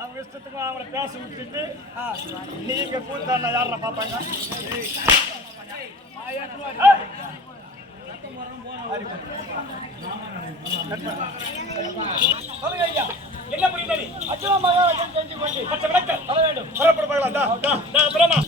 அவங்க இஷ்டத்துக்கும் அவங்கள பேச விட்டுட்டு நீங்க கூத்தாடினா யார பாப்பாங்க? சொல்லுங்க ஐயா, என்ன புரியுது? அச்சுவமாக தெரிஞ்சு கொண்டு மற்ற விளக்க சொல்ல வேண்டும். புறப்படுவாங்களா? பிரமா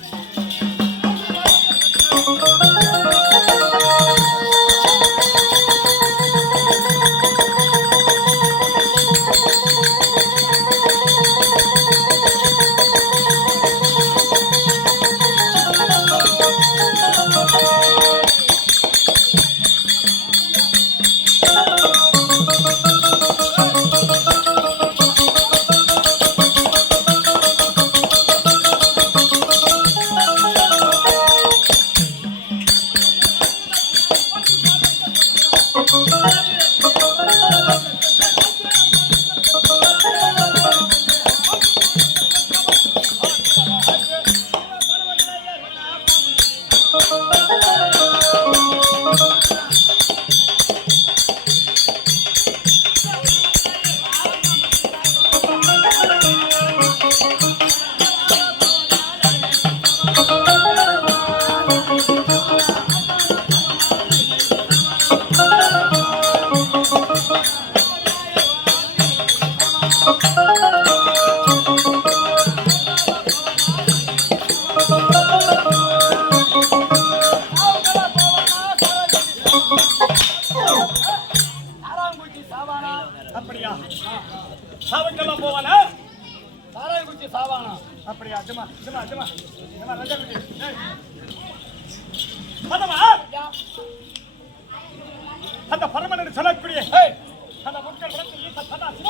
அப்படியா? சாவக்கெல்லாம் போவானா? சாராய குச்சி சாவானா? அப்படியா? ஜமா ஜமா ஜமா ஜமா ரஜா குச்சி பதமா அந்த பரமனன் சொல்லக்கூடிய அந்த மக்கள் வளர்த்து ஈச சதா சிவ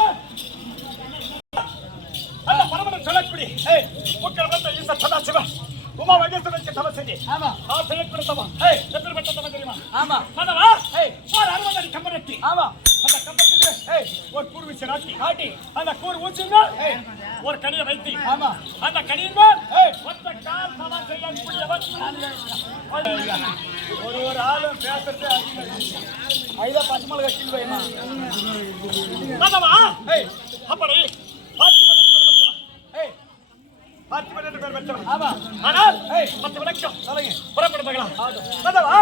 அந்த பரமனன் சொல்லக்கூடிய மக்கள் வளர்த்து ஈச சதா சிவ உமா வகேஸ்வரனுக்கு தவ செஞ்சு ஆமா ஆ செய்யப்படுத்தவா எப்பேற்பட்ட தவ தெரியுமா? ஆமா பதமா ஒரு 60 அடி கம்பரட்டி ஆமா அந்த கம்பரட்டிலே ஒரு கூர் வச்சு காட்டி அந்த கூர் ஊச்சினா ஒரு கனியை வைத்தி ஆமா அந்த கனியின் மேல் ஒத்த கால் சவா செய்யக்கூடியவர் ஒரு ஆளும் பேசுறது ஐதா பசுமலை கட்டில் வைமா பதமா அப்படி பார்த்து பண்ணிட்டு பேர் வச்சோம் ஆமா ஆனால் 10 விளக்கம் சொல்லுங்க புறப்பட்டு போகலாம் பதமா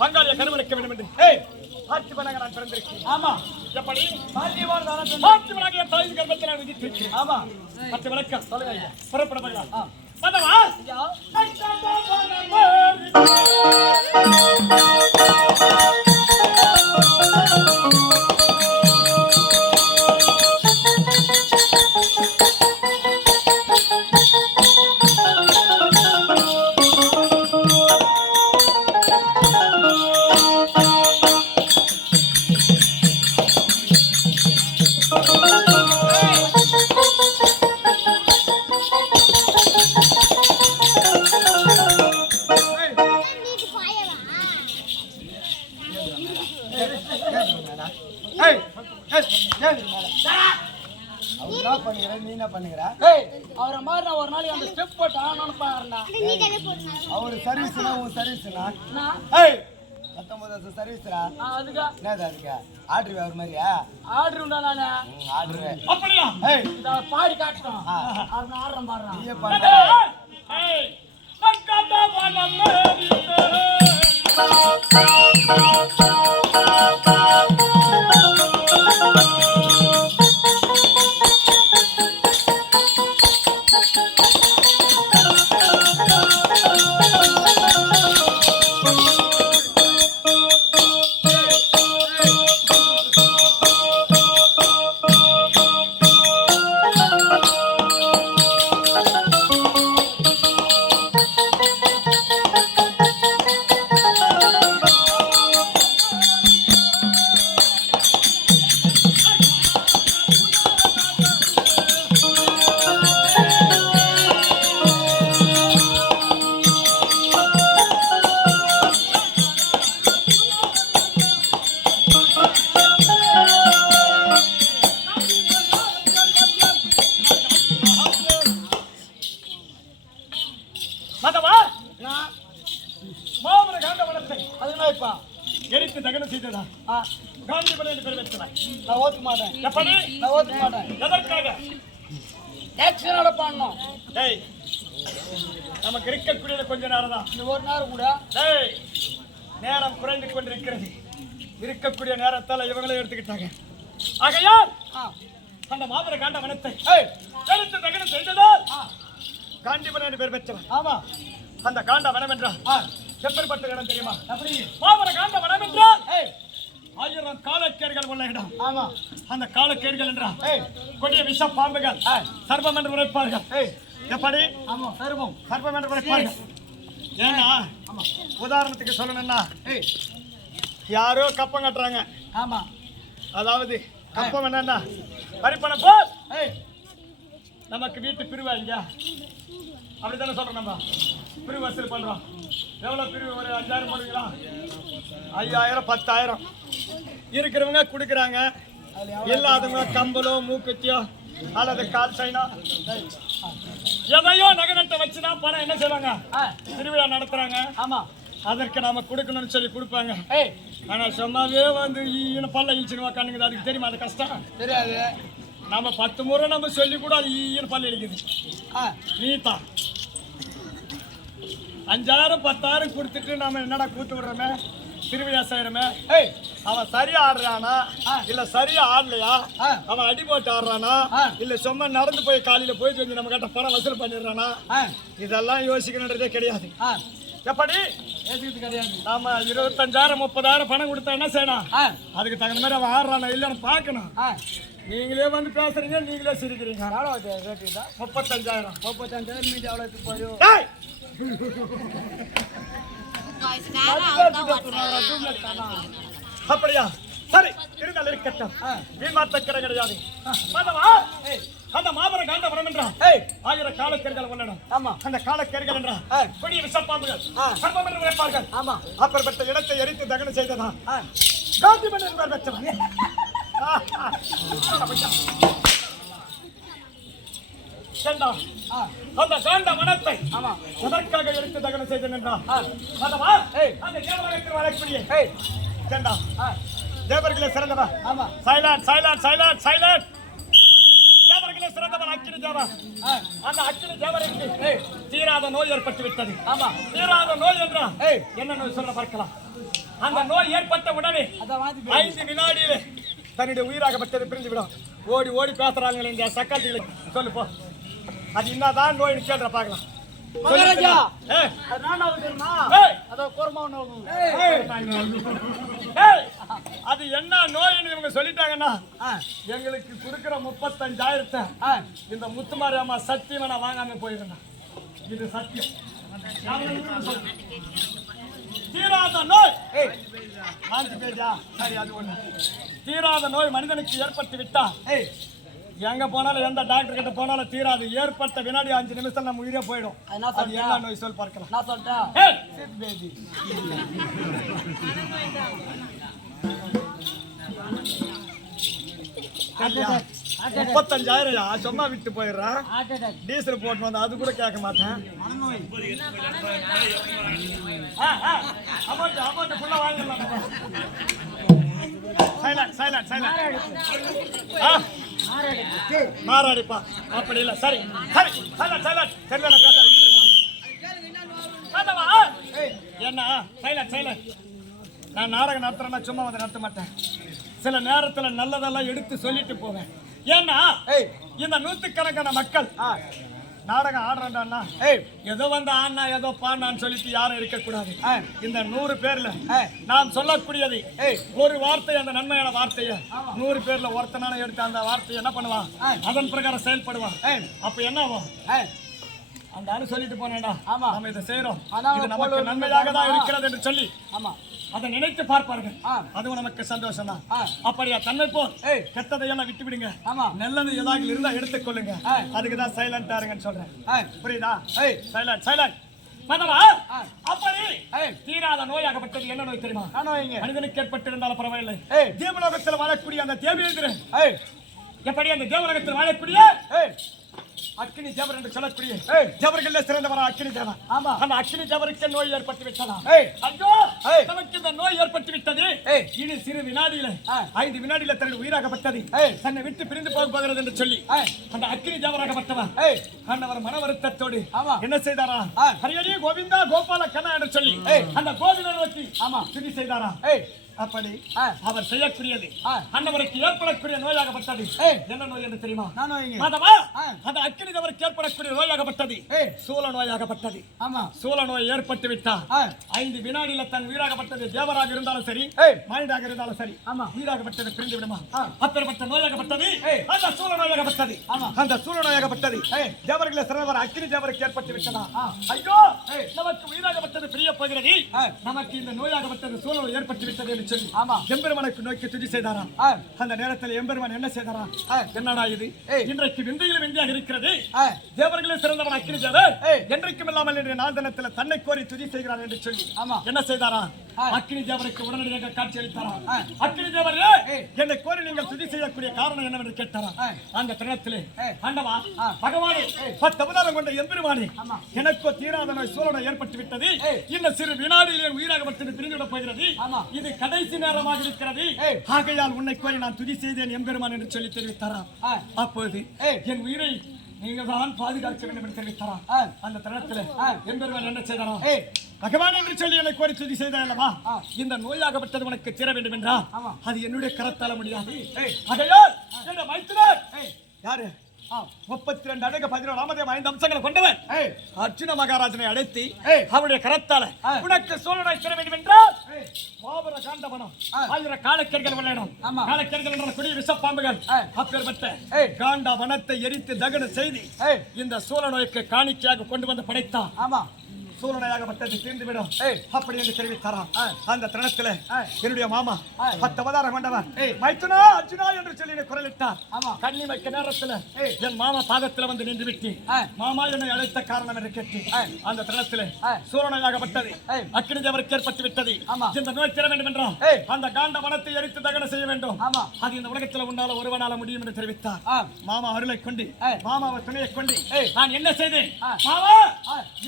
பங்காளிய கருவளிக்க வேண்டும் என்று பார்த்திபனாக நான் பிறந்திருக்கேன். ஆமா எப்படி பார்த்திபனாக தாயின் கர்ப்பத்தை நான் விதித்திருக்கிறேன். ஆமா மற்ற விளக்கம் சொல்லுங்க புறப்படலாம். அவரை மாதிரி நான் ஒரு நாளைக்கு அந்த ஸ்டெப் போட்டு ஆனான்னு பாருடா. அவரு சர்வீஸ்னா உன் சர்வீஸ்னா 19 சர்வீஸ்ரா. அதுக்கா என்னது அதுக்கு ஆர்டர் அவர் மாதிரியா ஆர்டர் உண்டா நானு ஆர்டர் அப்படியா? இத பாடி காட்டணும். அவன் ஆடுறேன் பாடுறான். நீயே பண்ணு. எரித்து தகனம் செய்ததா? காந்திபதி என்று பெயர் பெற்றவன். நான் ஓத்துக்க மாட்டேன். எப்படி? நான் ஓத்துக்க மாட்டேன். எதற்காக? ஆக்ஷனோட பண்ணணும். டேய், நமக்கு இருக்கக்கூடியது கொஞ்ச நேரம் தான். இந்த ஒரு நேரம் கூட டேய், நேரம் குறைந்து கொண்டிருக்கிறது. இருக்கக்கூடிய நேரத்தால் இவங்களே எடுத்துக்கிட்டாங்க. ஆகையால் அந்த மாபெரும் காண்ட வனத்தை எரித்து தகனம் செய்ததால் காந்திபதி என்று பெயர் பெற்றவன். ஆமா அந்த காண்ட வனம் என்றால் எப்படிப்பட்ட இடம் தெரியுமா? அப்படி மாபெரும் காண்ட வனம் என்றால் 1000 காலக்கேர்கள் உள்ள இடம். ஆமா அந்த காலக்கேர்கள் என்றால் கொடிய விஷ பாம்புகள் சர்ப்பம் என்று உரைப்பார்கள். எப்படி? ஆமா சர்ப்பம் சர்ப்பம் என்று உரைப்பார்கள். ஏன்னா உதாரணத்துக்கு சொல்லணும்னா யாரோ கப்பம் கட்டுறாங்க. ஆமா அதாவது கப்பம் என்னன்னா பறிப்பன போல் நமக்கு வீட்டு பிரிவா இல்லையா? அப்படித்தானே சொல்றோம். நம்ம பிரிவு வசூல் பண்றோம். எவ்வளவு பிரிவு? ஒரு 5000 போடுவீங்களா? 5000 10000 இருக்கிறவங்க கொடுக்குறாங்க. இல்லாதவங்க கம்பலோ மூக்குத்தியோ அல்லது கால் சைனோ எதையோ நகனத்தை வச்சுதான் பணம் என்ன செய்வாங்க? திருவிழா நடத்துறாங்க. ஆமா அதற்கு நாம கொடுக்கணும்னு சொல்லி கொடுப்பாங்க. ஆனா சும்மாவே வந்து பல்ல இழிச்சுடுவா கண்ணுங்க. அதுக்கு தெரியுமா அது கஷ்டம்? தெரியாது. நம்ம 10 முறை நம்ம சொல்லி கூட அது பல்ல இழிக்குது. நீ தான் 5000 10000 கொடுத்துட்டு நம்ம என்னடா கூத்து விடுறோமே, திருவிழா செய்யறோமே. அவன் சரியா ஆடுறானா இல்ல சரியா ஆடலையா? அவன் அடி போட்டு ஆடுறானா இல்ல சும்மா நடந்து போய் காலையில போய் கொஞ்சம் நம்ம கிட்ட பணம் வசூல் பண்ணிடுறானா? இதெல்லாம் யோசிக்கணுன்றதே கிடையாது. எப்படி? கிடையாது. நாம 25000 30000 பணம் கொடுத்தா என்ன செய்யணும்? அதுக்கு தகுந்த மாதிரி அவன் ஆடுறானா இல்லன்னு பாக்கணும். நீங்களே வந்து பேசுறீங்க, நீங்களே சிரிக்கிறீங்க. 35000 மீதி அவ்வளவு போயிடும். அப்படியா? சரி, இருந்தால் இருக்கட்டும். வீண்மாற்றக்கிற கிடையாது. அந்த மாபெரும் காண்ட வனம் என்றால் 1000 காலக்கேர்கள் உள்ளன. ஆமா அந்த காலக்கேர்கள் என்றால் கொடிய விஷப்பாம்புகள் சர்ப்பம் என்று உரைப்பார்கள். ஆமா அப்பேற்பட்ட இடத்தை எரித்து தகனம் செய்ததா காந்திபதி என்பவர் பெற்றவன். அந்த காண்ட வனத்தை எதற்காக எடுத்து தகனம் செய்தேன் என்றால் அந்த தேவலகத்தில் வரக்கூடிய தேவர்களே சிறந்தவா. Silent silent silent silent. தேவர்களே சிறந்தவன் அக்கினி தேவர். அந்த அக்கினி தேவருக்கு தீராத நோய் ஏற்பட்டு விட்டது. ஆமா, தீராத நோய் என்றால் என்ன நோய் சொல்ல பார்க்கலாம். அந்த நோய் ஏற்பட்ட உடனே 5 வினாடியிலே தன்னுடைய உயிராகப்பட்டது பிரிந்து விடும். ஓடி ஓடி பேசுறாங்க இந்த சக்காத்திகளை. சொல்லு போ, அது என்னதான் நோய் கேள்ற பார்க்கலாம். மகாராஜா, ஏய், அது நானாவது தெரியுமா? ஏய், அதோ கோர்மாவனோகு. ஏய், அது என்ன நோய்னு இவங்க சொல்லிட்டாங்கன்னா எங்களுக்கு கொடுக்கிற 35,000 இந்த முத்துமாரி அம்மா சத்தியமா வாங்காம போயிருந்தேன். இது சத்தியம். தீராத நோய் சரி, அது ஒண்ணு. தீராத நோய் மனிதனுக்கு ஏற்பட்டு விட்டா எங்க போனாலும் எந்த டாக்டர் கிட்ட போனாலும் தீராது. ஏற்பட்ட வினாடி 5 நிமிஷம் நம்ம உயிரே போயிடும். அது என்ன நோய் சொல் பார்க்கலாம். நான் சொல்றேன். 35,000 சும்மா விட்டு போயிடுறான். டீசல் போட்டு வந்து அது கூட கேட்க மாட்டேன். அமௌண்ட் ஃபுல்லா வாங்கிடலாம். மாறாடிப்பா அப்படி இல்ல. சரி சரி, என்ன சைலண்ட். நான் நாடகம் நடத்துறேன்னா சும்மா வந்து நடத்த மாட்டேன். சில நேரத்துல நல்லதெல்லாம் எடுத்து சொல்லிட்டு போவேன். ஏன்னா இந்த 100கணக்கான மக்கள் நாடகம் ஆடுறான்டா ஏதோ வந்து ஆனா ஏதோ பாண்டான்னு சொல்லிட்டு யாரும் இருக்கக்கூடாது. இந்த 100 பேர்ல நான் சொல்லக்கூடியது ஒரு வார்த்தை, அந்த நன்மையான வார்த்தைய 100 பேர்ல ஒருத்தனால எடுத்து அந்த வார்த்தையை என்ன பண்ணுவான், அதன் பிரகாரம் செயல்படுவான். அப்ப என்ன ஆகும், அந்த ஆளு சொல்லிட்டு போனேன்டா நம்ம இதை செய்யறோம், இது நமக்கு நன்மையாக தான் இருக்கிறது என்று சொல்லி அதை நினைத்து பார்ப்பார்கள். அதுவும் நமக்கு சந்தோஷம் தான். அப்படியா தன்மை போல் கெட்டதையெல்லாம் விட்டு விடுங்க, நல்லது ஏதாவது இருந்தா எடுத்துக்கொள்ளுங்க. அதுக்குதான் சைலண்டா இருங்கன்னு சொல்றேன். புரியுதா? சைலண்ட். அப்படி தீராத நோயாகப்பட்டது என்ன நோய் தெரியுமா? மனிதனுக்கு ஏற்பட்டிருந்தாலும் பரவாயில்லை. தேவலோகத்தில் வாழக்கூடிய அந்த தேவேந்திரன் எப்படி அந்த தேவலோகத்தில் வாழக்கூடிய அக்கினி தேவர் என்று சொல்லக்கூடிய தேவர்களே சிறந்தவரா அக்கினி தேவர். அந்த அக்கினி தேவருக்கு நோய் ஏற்பட்டு விட்டதா? ஐயோ, நமக்கு இந்த நோய் ஏற்பட்டு விட்டது. இது சிறு வினாடியில 5 வினாடியில தன்னுடைய உயிராகப்பட்டது தன்னை விட்டு பிரிந்து போகிறது என்று சொல்லி அந்த அக்கினி தேவராகப்பட்டவர் ஆண்டவர் மன வருத்தத்தோடு என்ன செய்தாரா, ஹரிஹரி கோவிந்தா கோபால கண்ணா என்று சொல்லி அந்த கோவிலை நோக்கி துதி செய்தாரா. அப்படி அவர் செய்யக்கூடியது அன்னவருக்கு ஏற்படக்கூடிய நோயாகப்பட்டது என்ன நோய் என்று தெரியுமா? அந்த அக்கினி தேவருக்கு ஏற்படக்கூடிய நோயாகப்பட்டது சூல நோயாகப்பட்டது. சூல நோய் ஏற்பட்டு விட்டா 5 வினாடியில தன் உயிராகப்பட்டது தேவராக இருந்தாலும் சரி மனிதராக இருந்தாலும் சரி உயிராகப்பட்டது பிரிந்து விடுமா. அப்பேற்பட்ட நோயாகப்பட்டது அந்த சூல நோயாகப்பட்டது. அந்த சூல நோயாகப்பட்டது தேவர்களை சிறந்தவர் அக்கினி தேவருக்கு ஏற்பட்டு விட்டதா. ஐயோ, நமக்கு உயிராகப்பட்டது பிரிய போகிறது, நமக்கு இந்த நோயாகப்பட்டது சூழ நோய் ஏற்பட்டு விட்டது சொல்லி எம்பெருமானுக்கு நோக்கி துதி செய்தாராம். அந்த நேரத்தில் எம்பெருமான் என்ன செய்தாராம், என்னடா இது இன்றைக்கு விந்தையில் விந்தையாக இருக்கிறது, தேவர்களே சிறந்தவன் அக்கினி தேவர் என்றைக்கும் இல்லாமல் இன்றைய நாள் தினத்தில் தன்னை கோரி துதி செய்கிறார் என்று சொல்லி என்ன செய்தாராம், அக்கினி தேவருக்கு உடனடியாக காட்சி அளித்தாராம். அக்கினி தேவரே, என்னை கோரி நீங்கள் துதி செய்யக்கூடிய காரணம் என்னவென்று கேட்டாராம். அந்த தினத்திலே ஆண்டவா பகவானே 10 அவதாரம் கொண்ட எம்பெருமானே, எனக்கோ தீராத நோய் சூழ நோய் ஏற்பட்டு விட்டது, இன்னும் சிறு வினாடியிலே உயிராகப்பட்டது பிரிந்து விட போகிறது, இது கடைசி நேரமாக இருக்கிறது, ஆகையால் உன்னை கோரி நான் துதி செய்தேன் எம்பெருமான் என்று சொல்லி தெரிவித்தாராம். அப்போது என் உயிரை நீங்க தான் பாதுகாக்க வேண்டும் என்று தெரிவித்தாராம். அந்த தருணத்தில் எம்பெருமான் என்ன செய்தாராம், பகவான் என்று சொல்லி என்னை கோரி துதி செய்தார் அல்லவா, இந்த நோயாகப்பட்டது உனக்கு தீர வேண்டும் என்றா அது என்னுடைய கரத்தால முடியாது. ஆகையால் என்னை மைத்துனர் யாரு 32 அடங்க 11 5 அம்சங்களை கொண்டவன் அர்ஜுன மகாராஜனை அழைத்து அவருடைய கரத்தால உனக்கு சூழலை தர வேண்டும் என்றால் மாபெர காண்டவனம் 1000 காலக்கெடுகள் விளையாடும். காலக்கெடுகள் என்ற கொடிய விஷப்பாம்புகள் அப்பேற்பட்ட காண்டவனத்தை எரித்து தகன செய்து இந்த சூழ நோய்க்கு காணிக்கையாக கொண்டு வந்து படைத்தான். சூழ்நிலையாகப்பட்டது தீர்ந்துவிடும் அப்படி என்று தெரிவித்தாராம். அந்த தருணத்தில் என்னுடைய மாமா 10 அவதாரம் கொண்டவர் மைத்துனா அர்ஜுனா என்று சொல்லி குரலிட்டார். கண்ணி வைக்க நேரத்தில் என் மாமா பாதத்தில் வந்து நின்று விட்டு மாமா என்னை அழைத்த காரணம் என்று கேட்டு அந்த தருணத்தில் சூழ்நிலையாகப்பட்டது அக்கினி தேவருக்கு ஏற்பட்டு விட்டது. இந்த நோய் தீர வேண்டும் என்றால் அந்த காண்ட வனத்தை எரித்து தகன செய்ய வேண்டும், அது இந்த உலகத்தில் உண்டால ஒருவனால முடியும் என்று தெரிவித்தார். மாமா அருளை கொண்டு மாமாவை துணையை கொண்டு நான் என்ன செய்தேன், மாமா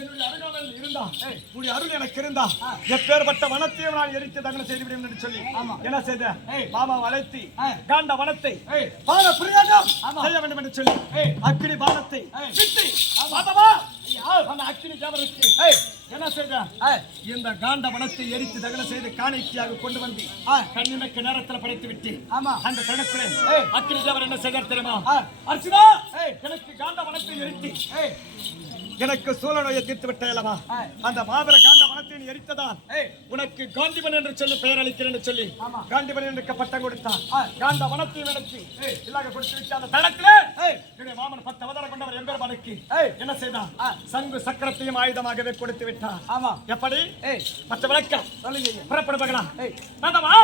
என்னுடைய அருகாமல் இருந்தா உடைய அருள் எனக்கு இருந்தா எப்பேற்பட்ட வனத்தையும் நான் எரித்து தகனம் செய்து விடும் என்று சொல்லி என்ன செய்த மாமா வளைத்து காண்ட வனத்தை பான பிரயோகம் செய்ய வேண்டும் என்று சொல்லி அக்கினி பானத்தை விட்டு மாதவா அந்த அக்கினி தேவருக்கு என்ன செய்த இந்த காண்ட வனத்தை எரித்து தகனம் செய்து காணிக்கையாக கொண்டு வந்து கண்ணிமைக்கு நேரத்தில் படைத்து விட்டு அந்த தருணத்திலே அக்கினி தேவர் என்ன செய்தார் தெரியுமா? அர்ச்சுனா எனக்கு காண்ட வனத்தை எரித்து எனக்கு சூழ நோயை தீர்த்து விட்டேலவா அந்த மாபெர காண்ட வனத்தை எரித்ததான் உனக்கு காந்திபன் என்று சொல்லி பெயர் அளிக்கிறேன் என்று சொல்லி காந்திபன் என்று பட்டம் கொடுத்தான். காண்ட வனத்தை நடத்தி இல்லாக கொடுத்து விட்டு அந்த தளத்திலே என்னுடைய மாமன் 10 அவதாரம் கொண்டவர் எம்பெருமானுக்கு என்ன செய்தான்? சங்கு சக்கரத்தையும் ஆயுதமாகவே கொடுத்து விட்டான். ஆமா எப்படி மற்ற விளக்கம் சொல்லுங்க புறப்படுபகளா நந்தமா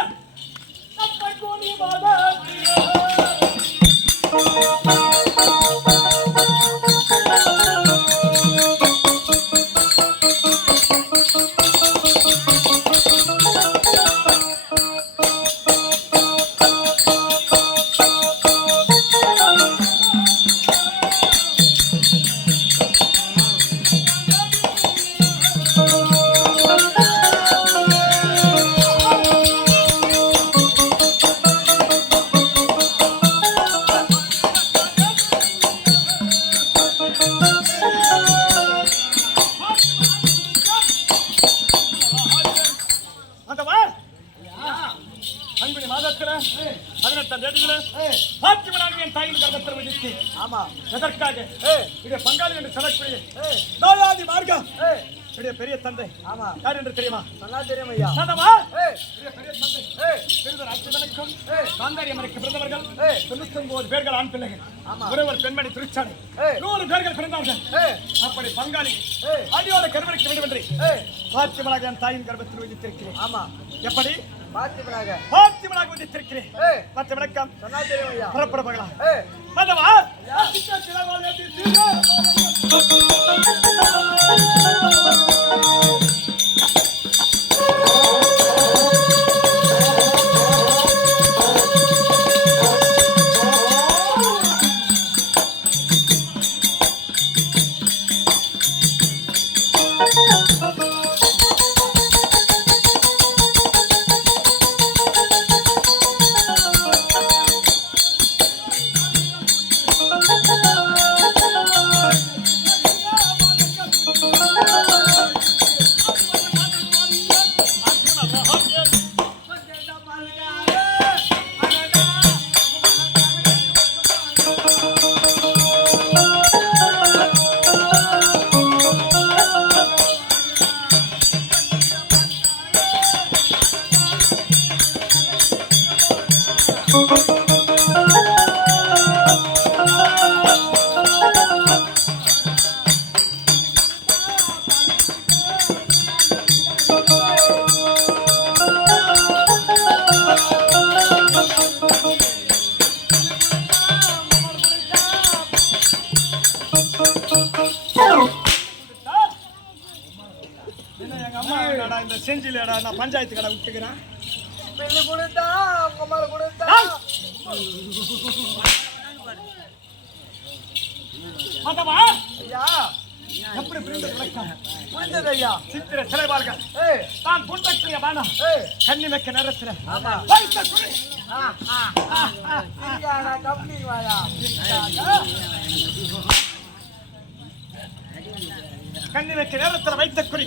எதற்காக பங்காளி என்று சொல்லக்கூடிய தாயாதி மார்க்கம் பெரிய தந்தை யார் என்று தெரியுமா? தெரியும் ஐயா. பெரிய தந்தை அச்சுதனுக்கும் காந்தாரியம்மனுக்கு பிறந்தவர்கள் 99 பேர்கள் ஆண் பிள்ளைகள், ஒருவர் பெண்மணி திருச்சாலை 100 பேர்கள் பிறந்தார்கள். அப்படி பங்காளி அடியோட கருவறைக்கு வேண்டும் என்று பாத்தியமனாக என் தாயின் கர்ப்பத்தில் விதித்திருக்கிறேன். ஆமா எப்படி பாத்தியமனாக விதித்திருக்கிறேன். மற்ற விளக்கம் தெரியும் ஐயா. புறப்படலாம் மதவா செஞ்சிலடா நான் பஞ்சாயத்து கடை விட்டுக்கிறேன். பிள்ளை கொடுத்தா உங்க மேல கொடுத்தா மாதவா ஐயா எப்படி பிரிந்து விளக்காக புரிந்தது ஐயா. சித்திர சிலைபார்கள் தான் புண்டக்கிய பானம் கண்ணிமைக்க நேரத்தில் வைத்த குறி கம்பெனி வாயா கண்ணிமைக்க நேரத்தில் வைத்த குறி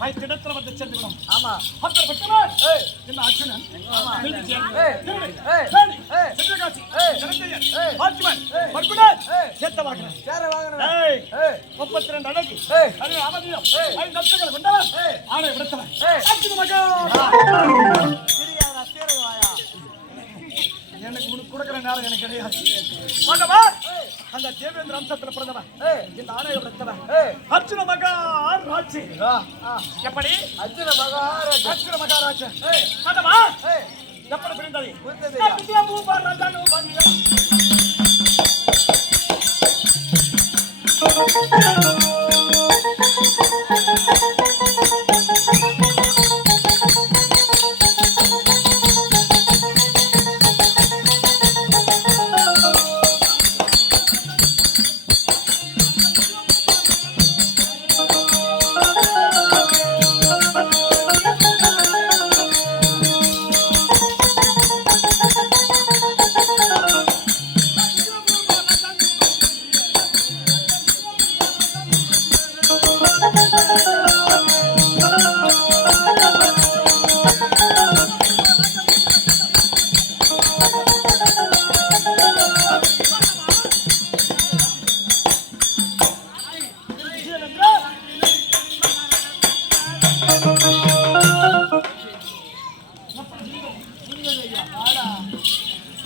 வைத்த இடத்துல வந்து சென்று விடும். ஆமா என்ன அர்ஜுனன் எனக்கு உனக்கு கொடுக்கிற நேரம் எனக்கு கிடையாது. அந்த தேவேந்திர அம்சத்துல பிறந்தவன் இந்த ஆணைய விடுத்தவன் அர்ஜுன மகாராஜ். எப்படி அர்ஜுன மகாராஜ் அர்ஜுன மகாராஜ் எப்படி பிரிந்தது?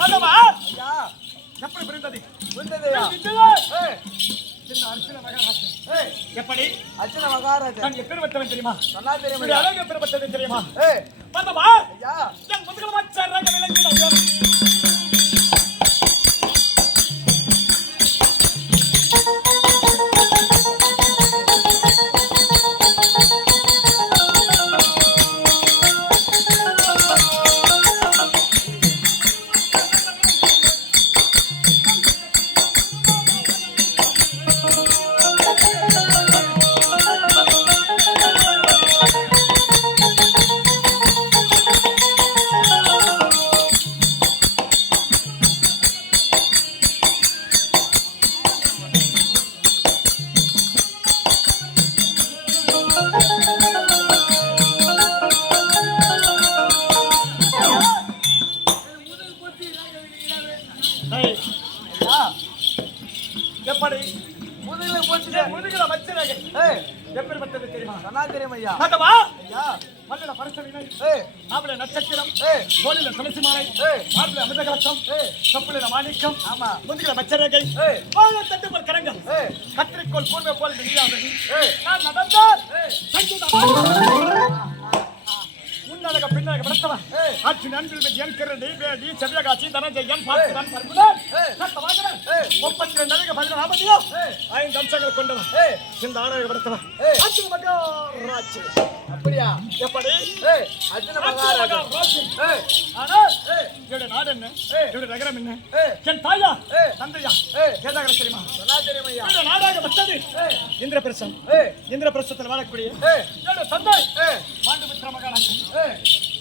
மதவா ஐயா எப்படி புரிந்தது புரிந்ததையா ஏய் சின்ன அர்ச்சன மகாராஜன் ஏய் எப்படி அர்ச்சன மகாராஜா நான் எப்பேற்பட்டவன் தெரியுமா சொன்னா இப்படி தெரியுமா அழகு எப்பேற்பட்டது தெரியுமா ஏய் மதவா ஐயா என் முதலமைச்சர் விளங்கினார் எப்படி முதுகுல போச்சுடா முதுகுல வச்சிருக்க ஏய் எப்பேற்பட்டது தெரியுமா சொன்னா தெரியுமா ஐயா மதவா ஐயா மல்லில பரசவினை ஏய் மாப்பிள நட்சத்திரம் ஏய் தோளில துளசி மாலை ஏய் மாப்பிள அமிர்த கலசம் ஏய் கப்பலில மாணிக்கம் ஆமா முதுகுல மச்சரகை ஏய் வாழ தட்டு போல் கரங்கள் ஏய் கத்திரிக்கோள் கூர்மை போல் வெளியாகி ஏய் நான் நடந்தார் ஏய் முன்னழக பின்னழக படுத்தவன் ஏய் ஆட்சி நன்பில் என் கரடி பேடி செவ்வியகாட்சி தனஞ்சயன் பார்த்துதான் பருகுதான் ஏய் சத்தமாகவன் ஏய் 32 அழகு 16 ஏய் 5 அம்சங்கள் கொண்டவன் ஏய் இந்த ஆணழக படுத்தவன் ஏய் ஆட்சி மகாராஜ் அப்படியா எப்படி ஏய் அர்ச்சன மகாராஜா ஏய் ஆனால் ஏய் என்னுடைய நாடு என்ன ஏய். என்னுடைய நகரம் என்ன ஏய் என் தாயா ஏய் தந்தையா ஏய் ஏதாக தெரியுமா சொன்னா தெரியுமா ஐயா என்னுடைய நாடாக வந்தது ஏய் இந்திரபிரசம் ஏய் இந்திரபிரசத்தில் வாழக்கூடிய ஏய் என்னுடைய தந்தை ஏய் பாண்டுமித்ர மகாராஜன் ஏய்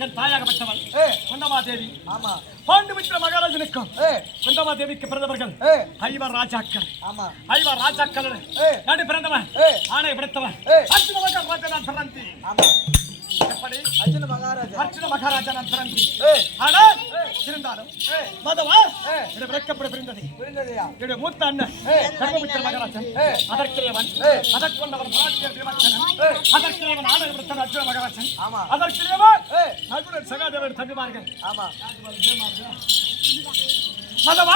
என் தாயாகப்பட்டவள் ஏய் குந்தமாதேவி ஆமா பாண்டுமித்ர மகாராஜனுக்கும் ஏய் குந்தமாதேவிக்கு பிறந்தவர்கள் ஏய் ஐவர் ராஜாக்கள் ஆமா ஐவர் ராஜாக்கள் ஏய் நாடு பிறந்தவன் ஏய் ஆணை பிடித்தவன் ஏய். அர்ஜுன மகாராஜா நான் பிறந்தி ஆமா எப்படி அர்ச்சன மகாராஜா அர்ஜுன மகாராஜா நான் பிறந்தி ஏய் ஆனால் ஏய். இருந்தாலும் ஏய் மதவா ஏய். என்னுடைய விளக்கப்பட பிறந்தது புரிந்ததையா என்னுடைய மூத்த அண்ணன் ஏய். தர்மபுத்திர மகாராஜன் ஏய். அதற்கிறையவன் ஏய். அதற்கொண்டவன் மராட்டிய பீமச்சனன் ஏய். அதற்கிறையவன் ஆணை பிடித்தவன் அர்ஜுன மகாராஜன் ஆமா அதற்கிறையவன் ஏய் நகுலன் சகாதேவன் தம்பிமார்கள் ஆமா மதவா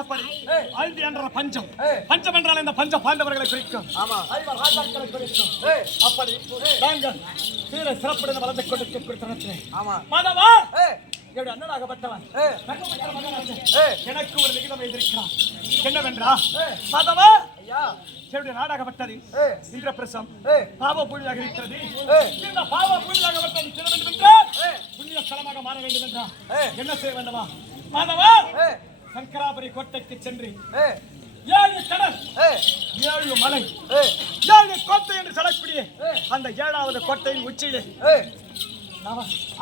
அப்படி ஏய். ஐந்து என்ற பஞ்சம் ஏய். பஞ்சம் என்றால் இந்த பஞ்ச பாண்டவர்களை குறிக்கும் ஆமா ஐவர் ராஜாக்களை குறிக்கும் ஏய் அப்படி நாங்கள் சீர சிறப்புடன் வளர்ந்து கொடுக்க கொடுத்தனத்திலே ஆமா மதவா ஏய் என்னுடைய அண்ணனாகப்பட்டவன் ஏய் தர்மபுத்திர மகாராஜன் ஏய் எனக்கு ஒரு லிகிதம் எழுதியிருக்கிறான் என்னவென்றா ஏய். மதவா ஐயா என்னுடைய நாடாகப்பட்டது ஏய் இந்திரபிரசம் ஏய் பாவ பூமியாக இருக்கிறது ஏய். இந்த பாவ பூமியாகப்பட்டது செல்ல வேண்டும் என்றால் ஏய். புண்ணிய ஸ்தலமாக மாற வேண்டும் என்றா ஏய். என்ன செய்ய வேண்டுமா மாதவா ஏய் சங்கராபுரி கோட்டைக்கு சென்று ஏய் 7 கடல் ஏய் 7 மலை ஏய் 7 கோட்டை என்று சொல்லக்கூடிய ஏய். அந்த 7வது கோட்டையின் உச்சியிலே ஏய்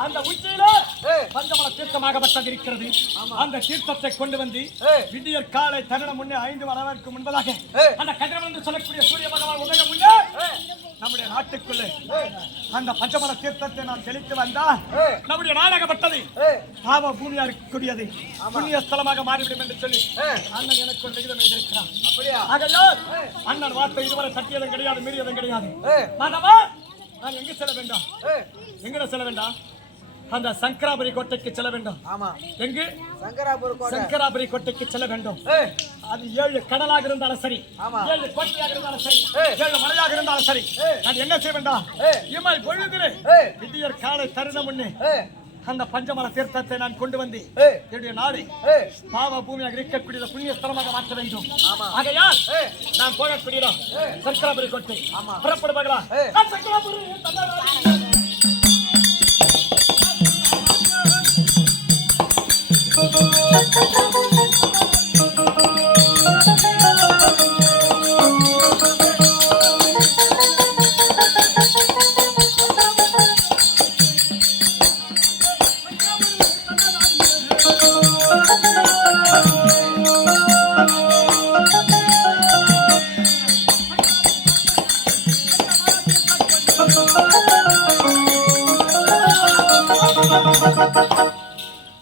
அந்த உச்சியிலே ஏய் பஞ்சமல தீர்த்தமாகப்பட்டது இருக்கிறது ஆமா. அந்த தீர்த்தத்தை கொண்டு வந்து ஏய் விடியற் காலை தருணம் முன்னே 5 மணி முன்பதாக ஏய் அந்த கதிரவன் என்று சொல்லக்கூடிய சூரிய பகவான் உதயம் முன்னே ஏய் நம்முடைய நாட்டுக்குள்ளே ஏய் அந்த பஞ்சமல தீர்த்தத்தை நாம் தெளித்து வந்தால் ஏய் நம்முடைய நாடகப்பட்டது ஏய் பாவ பூமியா இருக்கக்கூடியது புண்ணிய ஸ்தலமாக மாறிவிடும் என்று சொல்லி ஏய் அண்ணன் எனக்கு ஒரு லிகிதம் எழுதியிருக்கிறான் அப்படியா ஆகையால் ஏய். அண்ணன் வார்த்தை இதுவரை தட்டியதும் கிடையாது மீறியதும் கிடையாது ஏய் மாதவா நான் எங்கு செல்ல வேண்டாம் ஏய் எங்கட செல்ல வேண்டாம் அந்த சங்கராபுரி கோட்டைக்கு செல்ல வேண்டும் ஆமா எங்கு சங்கராபுர கோட்டை சங்கராபுரி கோட்டைக்கு செல்ல வேண்டும் ஏய் அது 7 கடலாக இருந்தாலும் சரி ஆமா 7 கோட்டையாக இருந்தாலும் சரி ஏய். 7 மலையாக இருந்தாலும் சரி ஏய். நான் என்ன செய்ய வேண்டாம் ஏய் இமை பொழுதிலே ஏய் விடியற் காலை தருணம் முன்னே ஏய் அந்த பஞ்சமல தீர்த்தத்தை நான் கொண்டு வந்து ஏய் என்னுடைய நாடு ஏய் பாவ பூமியாக இருக்கக்கூடிய புண்ணிய ஸ்தலமாக மாற்ற வேண்டும் ஆமா. ஆகையால் ஏய் நான் போகக்கூடிய இடம் ஏய். சங்கராபுரி கோட்டை ஆமா. புறப்படுவாங்களா ஏய். நான் சங்கராபுரி தன்னாராய்.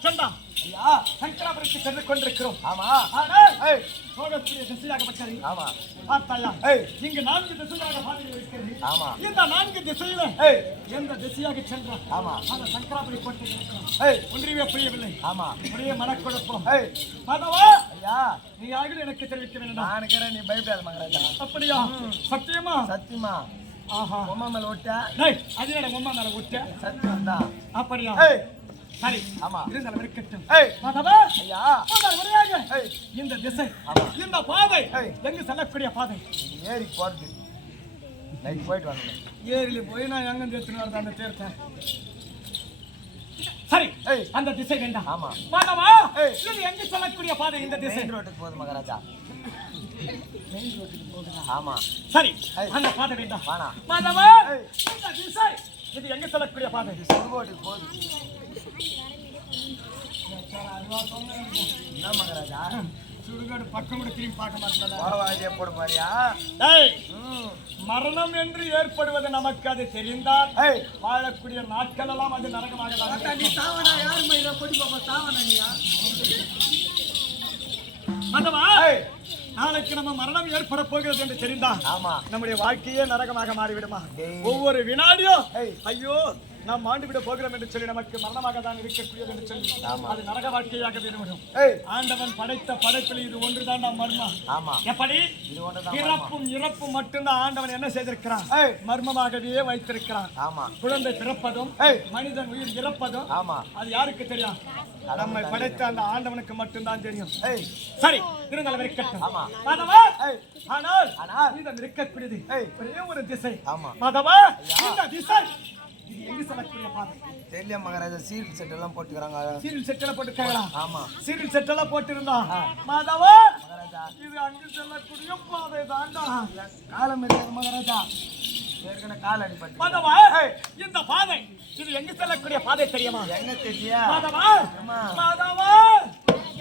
சந்தா ஐயா சங்கராபுரிக்கு சென்று கொண்டிருக்கிறோம் ஆமா ஆனால் ஏய் போகக்கூடிய திசையாகப்பட்டது. ஆமா. பார்த்தாயா? ஏய். இங்கு 4 திசையாக பாதைகள் இருக்கிறது. ஆமா. இந்த 4 திசையில ஏய். எந்த திசையாக சென்றான்? ஆமா. அந்த சங்கராபுரி போட்டு இருக்கிறான். ஏய். ஒன்றியவே புரியவில்லை. ஆமா. ஒரே மனக்குழப்பம். ஏய். மாதவா, ஐயா, நீ ஆகிட எனக்கு தெரிவிக்க வேண்டாம். நான் இருக்கிறேன், நீ பயப்படாத மகாராஜா. அப்படியா? சத்தியமா? சத்தியமா. ஆஹா. உம்மா மேல விட்டா டேய், அது என்னடா உம்மா மேல விட்ட? சத்தியம் தான். அப்படியா? ஏய். சரி. ஆமா. இருந்தாலும் இருக்கட்டும். ஏய். மாதவா, ஐயா. முதல் முறையாக ஏய். இந்த திசை, ஆமா. இந்த பாதை ஏய். எங்கு செல்லக்கூடிய பாதை? ஏறி போறது. நைட் போயிட்டு வந்தேன். ஏரியில போய் நான் எங்க எடுத்துன்னு வரது அந்த தீர்த்த? சரி. ஏய். அந்த திசை வேண்டாம். ஆமா. மாதவா, ஏய். இது எங்கு செல்லக்கூடிய பாதை இந்த திசை? மெயின் ரோட்டுக்கு போகுது மகாராஜா. மெயின் ரோட்டுக்கு போகுதா? ஆமா. சரி. ஏய். அந்த பாதை வேண்டாம். வேணாம். மாதவா, ஏய். இந்த திசை இது எங்கு செல்லக்கூடிய பாதை? சுடுகோட்டுக்கு போகுது. என்ன மகாராஜா? சுடுகாடு பக்கம் கூட திரும்பி பார்க்க மாட்டேன். போவாதியே போட பாரியா? ஏய், ம். மரணம் என்று ஏற்படுவது நமக்கு அது தெரிந்தால் ஏய். வாழக்கூடிய நாட்கள் எல்லாம் அது நரகமாக தான். நீ சாவனா யார் மயில கொடி பாப்பா சாவனா நீயா? மாதவா, ஏய். நாளைக்கு நம்ம மரணம் ஏற்பட போகிறது என்று தெரிந்தால் ஆமா. நம்முடைய வாழ்க்கையே நரகமாக மாறிவிடுமா? டேய். ஒவ்வொரு வினாடியும் ஏய். ஐயோ நாம் ஆண்டு விட போகிறோம் என்று சொல்லி நமக்கு மரணமாக தான் இருக்கக்கூடியது என்று சொல்லி ஆமா. அது நரக வாழ்க்கையாக விடும். ஏய். ஆண்டவன் படைத்த படைப்பில் இது ஒன்றுதான் நாம் மர்மம். ஆமா. எப்படி? இது ஒன்றுதான் பிறப்பும் இறப்பும் மட்டும்தான் ஆண்டவன் என்ன செய்திருக்கிறான்? ஏய். மர்மமாகவே வைத்திருக்கிறான். ஆமா. குழந்தை பிறப்பதும் ஏய். மனிதன் உயிர் இறப்பதும் ஆமா. அது யாருக்கு தெரியும்? நம்மை படைத்த அந்த ஆண்டவனுக்கு மட்டும்தான் தெரியும். ஏய். சரி, இருந்தாலும் இருக்கட்டும். ஆமா. மாதவா, ஏய். ஆனால் ஆனால் இந்த இருக்கக்கூடியது ஏய். ஒரே ஒரு திசை. ஆமா. மாதவா, இந்த திசை இது எங்கு செல்லக்கூடிய பாதை? தெரியல மகாராஜா, சீரியல் செட் எல்லாம் போட்டுக்கிறாங்க. சீரியல் செட்டெல்லாம் போட்டுருக்காங்களா? ஆமா. சீரியல் செட்டெல்லாம் போட்டிருந்தா மாதவா, மகாராஜா, இது அங்கு செல்லக்கூடிய பாதை தாண்டா. காலம் இருக்கு மகாராஜா. ஏற்கனவே கால் அடிபட்டு. மாதவா, ஏய். இந்த பாதை இது எங்கு செல்லக்கூடிய பாதை தெரியுமா? எங்க தெரியா? மாதவா, ஆமா. மாதவா,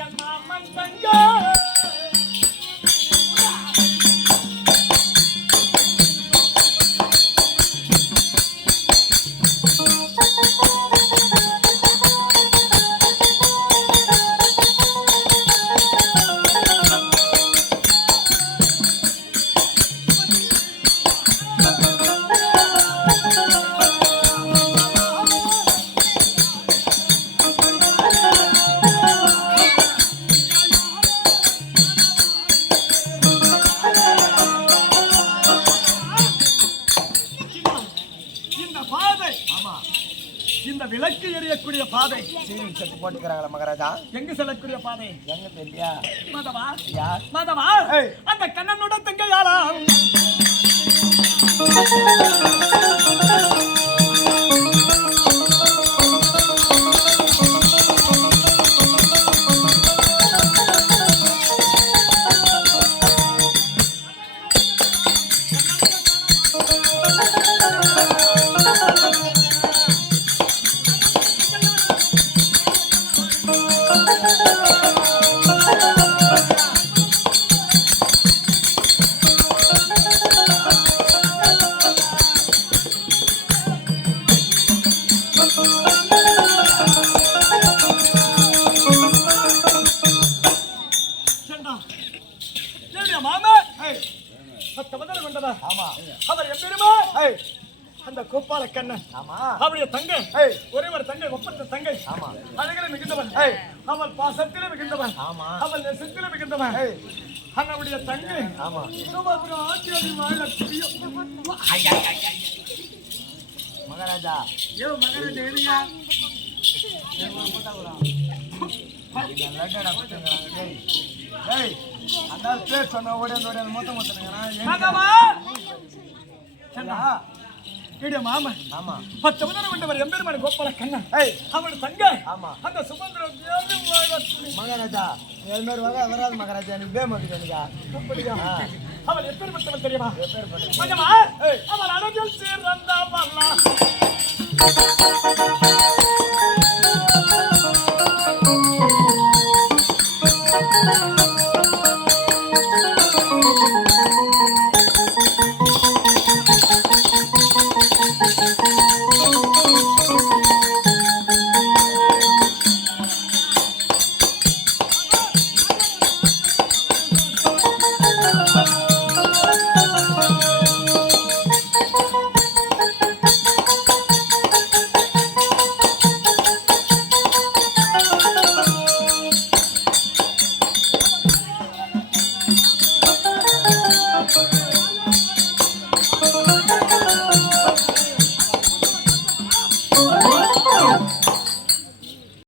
என் மாமன் தங்க இந்த பாதை, ஆமா. இந்த விளக்கு எரியக்கூடிய பாதை சீரியல் செட் போட்டுக்கிறாங்களா மகாராஜா? எங்கு செல்லக்கூடிய பாதை? எங்க தெரியா? மாதவா, யா. மாதவா, ஏய். அந்த கண்ணனோட தங்கையாளா மாமா சத்தமதர் கொண்டதா? ஆமா. அவர் எம்பெருமா ஏய். அந்த கோபால கண்ணன் ஆமா. அவருடைய தங்கை, ஏய். ஒரே ஒரு தங்கை, ஒப்பற்ற தங்கை, ஆமா. அழகிலே மிகுந்தவன், ஏய். அவள் பாசத்திலே மிகுந்தவன், ஆமா. அவள் நெசத்திலே மிகுந்தவன், ஏய். அவனுடைய தங்கை ஆமா. சுமபுரம் ஆட்சியடி வாழக்கூடிய மகாராஜா, ஏ மகராஜா எழுதியா லட்டடா குத்துங்கறாங்க. டேய். டேய். அந்த பேர் சொன்ன ஓடியாந்து மொத்தம் மொத்தம்ங்கறான். மாதவா இடிய மாமா ஆமா. 10 முதல் கொண்டவர் எம்பெருமான் கோபால கண்ணன், ஏய். அவன் தங்கை ஆமா. அந்த சுமந்திரம் தேவி வாழக்கூடிய மகாராஜா, இது மாதிரி வராது மகாராஜா. எனக்கு பேமாக்குது எனக்கு. அப்படியா? அவள் எப்பேற்பட்டவள் தெரியுமா? எப்பேற்பட்டவள்? மாதவா, அவள் அழகில் சீர்ந்த வரலாம்